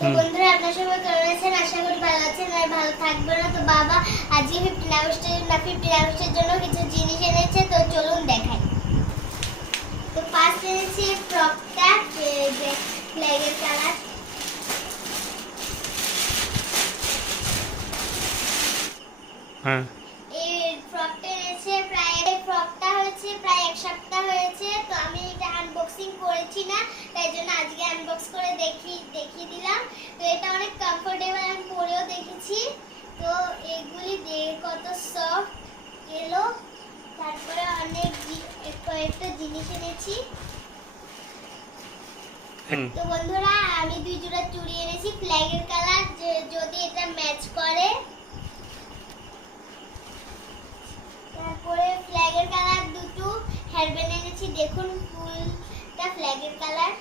তো বন্ধুরা আপনারা সবাই কেমন আছেন? আশা করি ভালো আছেন আর ভালো থাকবেন। না তো বাবা আজকে 15 আগস্টের জন্য কিছু জিনিস এনেছে, তো চলুন দেখাই। তো ফার্স্ট এনেছি ফ্রকটা, ফ্ল্যাগের কালার। হ্যাঁ, এই ফ্রকটা এনেছে ফ্রকটা হয়েছে প্রায় এক সপ্তাহ হয়েছে। তো আমি এটা আনবক্সিং করেছি না, তাই জন্য আজকে আনবক্স করে দেখিয়ে দিলাম। তো এটা অনেক কমফোর্টেবল, আমি পরেও দেখেছি। তো এগুলি কত সফট এলো। তারপরে কয়েকটা জিনিস এনেছি। তো বন্ধুরা আমি 2 জোড়া চুড়ি এনেছি ফ্ল্যাগের কালার, যদি এটা ম্যাচ করে। তারপরে ফ্ল্যাগের কালার দুটো হেয়ারব্যান্ড এনেছি, দেখুন ফুলটা ফ্ল্যাগের কালার।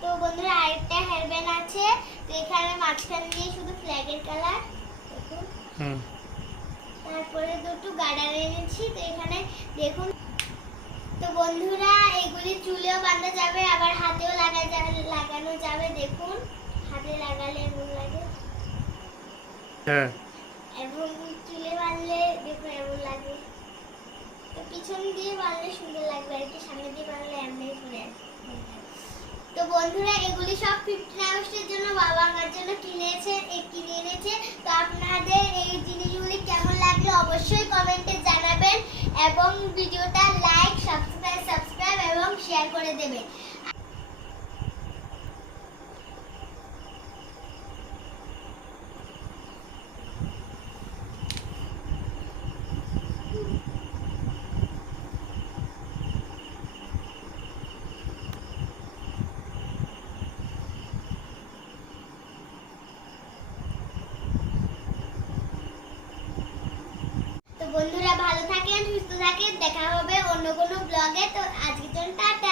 তো বন্ধুরা আরেকটা হেয়ারব্যান্ড আছে, তো এখানে মাঝখান দিয়ে শুধু ফ্ল্যাগের কালার দেখুন। তারপরে দুটো গার্ডার এনেছি, তো এখানে দেখুন। তো বন্ধুরা এগুলি চুলেও বাঁধা যাবে, আবার হাতেও লাগানো যাবে। দেখুন হাতে লাগালে এমন লাগে, হ্যাঁ, এবং চুলে বাঁধলে দেখুন এমন লাগে। তো পিছন দিয়ে বাঁধলে সুন্দর লাগবে, আর কি সামনে দিয়ে বাঁধলে এমনি ঘুরে। তো বন্ধুরা এগুলি সব 15 আগস্টের জন্য বাবা আমার জন্য কিনে এনেছে। তো আপনাদের এই জিনিসগুলি কেমন লাগলো অবশ্যই কমেন্টে জানাবেন, এবং ভিডিওটা লাইক সাবস্ক্রাইব এবং শেয়ার করে দেবেন। তো বন্ধুরা ভালো থাকেন, সুস্থ থাকেন, দেখা হবে অন্য কোনো ব্লগে। তো আজকের জন্য টাটা।